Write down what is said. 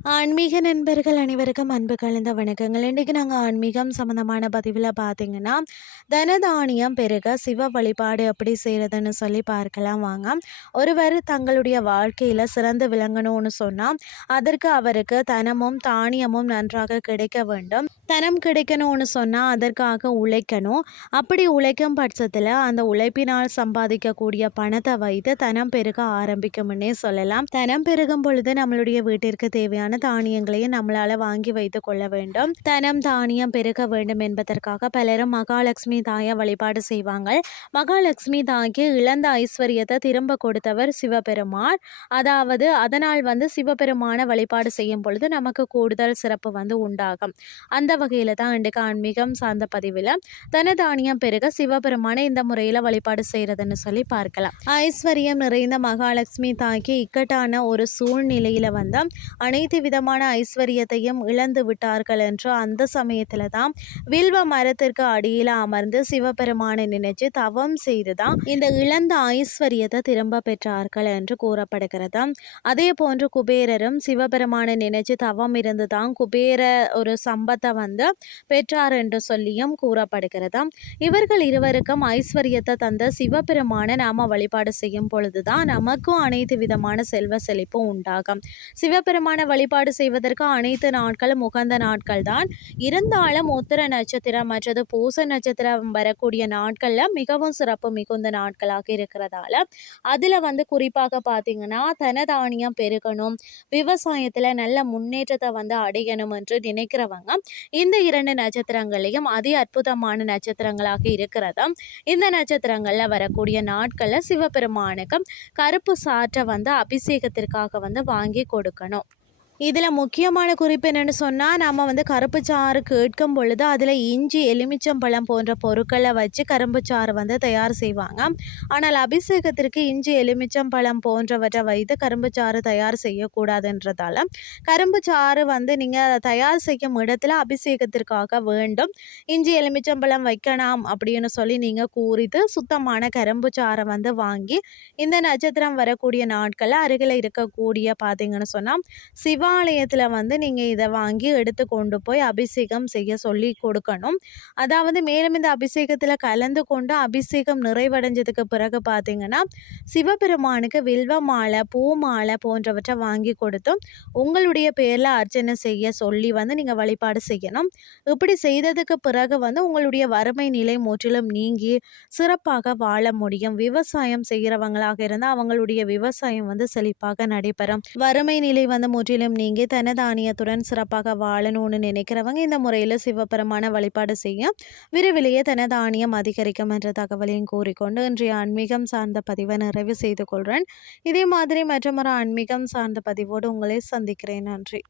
ஆன்மீக நண்பர்கள் அனைவருக்கும் அன்பு கலந்த வணக்கங்கள். இன்றைக்கி நாங்கள் ஆன்மீகம் சம்மந்தமான பதிவில் பார்த்தீங்கன்னா தனதானியம் பெருக சிவ வழிபாடு எப்படி செய்கிறதுன்னு சொல்லி பார்க்கலாம் வாங்க. ஒருவர் தங்களுடைய வாழ்க்கையில் சிறந்து விளங்கணும்னு சொன்னால் அதற்கு அவருக்கு தனமும் தானியமும் நன்றாக கிடைக்க வேண்டும். தனம் கிடைக்கணும்னு சொன்னால் அதற்காக உழைக்கணும். அப்படி உழைக்கும் பட்சத்தில் அந்த உழைப்பினால் சம்பாதிக்கக்கூடிய பணத்தை வைத்து தனம் பெருக ஆரம்பிக்கும்னே சொல்லலாம். தனம் பெருகும் பொழுது நம்மளுடைய வீட்டிற்கு தேவையான தானியங்களையும் நம்மளால் வாங்கி வைத்து கொள்ள வேண்டும். தனம் தானியம் பெருக வேண்டும் என்பதற்காக பலரும் மகாலட்சுமி தாயை வழிபாடு செய்வாங்க. மகாலட்சுமி தாய்க்கு இழந்த ஐஸ்வர்யத்தை திரும்ப கொடுத்தவர் சிவபெருமான். அதாவது அதனால் வந்து சிவபெருமான வழிபாடு செய்யும் பொழுது நமக்கு கூடுதல் சிறப்பு வந்து உண்டாகும். அந்த வகையில் தான் இன்றைக்கு ஆன்மீகம் சார்ந்த பதிவில் தனதானியம் பெருக சிவபெருமானை இந்த முறையில் வழிபாடு செய்கிறதுன்னு சொல்லி பார்க்கலாம். ஐஸ்வர்யம் நிறைந்த மகாலட்சுமி தாய்க்கு இக்கட்டான ஒரு சூழ்நிலையில் வந்து அனைத்து விதமான ஐஸ்வர்யத்தையும் இழந்து விட்டார்கள் என்று அந்த சமயத்தில் தான் வில்வ மரத்திற்கு அடியில் அமர்ந்து சிவபெருமானை நினைச்சு தவம் செய்து தான் இந்த இழந்த ஐஸ்வர்யத்தை திரும்ப பெற்றார்கள் என்று கூறப்படுகிறது. அதே போன்று குபேரரும் சிவபெருமானை நினைச்சு தவம் இருந்து தான் குபேர ஒரு சம்பத்தை வந்து பெற்றார் என்று சொல்லியும் கூறப்படுகிறது இவர்கள் இருவருக்கும் ஐஸ்வர்யத்தை தந்த சிவபெருமான நாம வழிபாடு செய்யும் பொழுதுதான் நமக்கும் அனைத்து விதமான செல்வ செழிப்பும் உண்டாகும். சிவபெருமான வழிபாடு செய்வதற்கு அனைத்து நாட்களும் உகந்த நாட்கள் தான் இருந்தாலும் உத்திர நட்சத்திரம் மற்றது பூச நட்சத்திரம் வரக்கூடிய நாட்களில் மிகவும் சிறப்பு மிகுந்த நாட்களாக இருக்கிறதால அதில் வந்து குறிப்பாக பார்த்தீங்கன்னா தனதானியம் பெருகணும் விவசாயத்தில் நல்ல முன்னேற்றத்தை வந்து அடையணும் என்று நினைக்கிறவங்க இந்த இரண்டு நட்சத்திரங்களையும் அதி அற்புதமான நட்சத்திரங்களாக இருக்கிறதா இந்த நட்சத்திரங்களில் வரக்கூடிய நாட்களில் சிவபெருமானுக்கு கருப்பு சாற்றை வந்து அபிஷேகத்திற்காக வந்து வாங்கி கொடுக்கணும். இதில் முக்கியமான குறிப்பு என்னென்னு சொன்னால் நம்ம வந்து கருப்பு சாறு கேட்கும் பொழுது அதில் இஞ்சி எலுமிச்சம்பழம் போன்ற பொருட்களை வச்சு கரும்பு சாறு வந்து தயார் செய்வாங்க. ஆனால் அபிஷேகத்திற்கு இஞ்சி எலுமிச்சம்பழம் போன்றவற்றை வைத்து கரும்பு சாறு தயார் செய்யக்கூடாதுன்றதால கரும்பு சாறு வந்து நீங்கள் தயார் செய்யும் இடத்துல அபிஷேகத்திற்காக வேண்டும். இஞ்சி எலுமிச்சம்பழம் வைக்கலாம் அப்படின்னு சொல்லி நீங்கள் கூறித்து சுத்தமான கரும்பு சாறை வந்து வாங்கி இந்த நட்சத்திரம் வரக்கூடிய நாட்களில் அருகில் இருக்கக்கூடிய பார்த்தீங்கன்னு சொன்னால் சிவா சிவாலயத்தில் வந்து நீங்கள் இதை வாங்கி எடுத்து கொண்டு போய் அபிஷேகம் செய்ய சொல்லி கொடுக்கணும். அதாவது மேலும் இந்த அபிஷேகத்தில் கலந்து கொண்டு அபிஷேகம் நிறைவடைஞ்சதுக்கு பிறகு பார்த்தீங்கன்னா சிவபெருமானுக்கு வில்வ மாலை பூ மாலை போன்றவற்றை வாங்கி கொடுத்தும் உங்களுடைய பேரில் அர்ச்சனை செய்ய சொல்லி வந்து நீங்கள் வழிபாடு செய்யணும். இப்படி செய்ததுக்கு பிறகு வந்து உங்களுடைய வறுமை நிலை முற்றிலும் நீங்கி சிறப்பாக வாழ முடியும். விவசாயம் செய்கிறவங்களாக இருந்தால் அவங்களுடைய விவசாயம் வந்து செழிப்பாக நடைபெறும். வறுமை நிலை வந்து முற்றிலும் நீங்கி தனதானியத்துடன் சிறப்பாக வாழணும்னு நினைக்கிறவங்க இந்த முறையில் சிவபெருமான வழிபாடு செய்ய விரைவிலேயே தனதானியம் அதிகரிக்கும் என்ற தகவலையும் கூறிக்கொண்டு இன்றைய ஆன்மீகம் சார்ந்த பதிவை நிறைவு செய்து கொள்கிறேன் இதே மாதிரி மற்றொரு ஆன்மீகம் சார்ந்த பதிவோடு உங்களை சந்திக்கிறேன். நன்றி.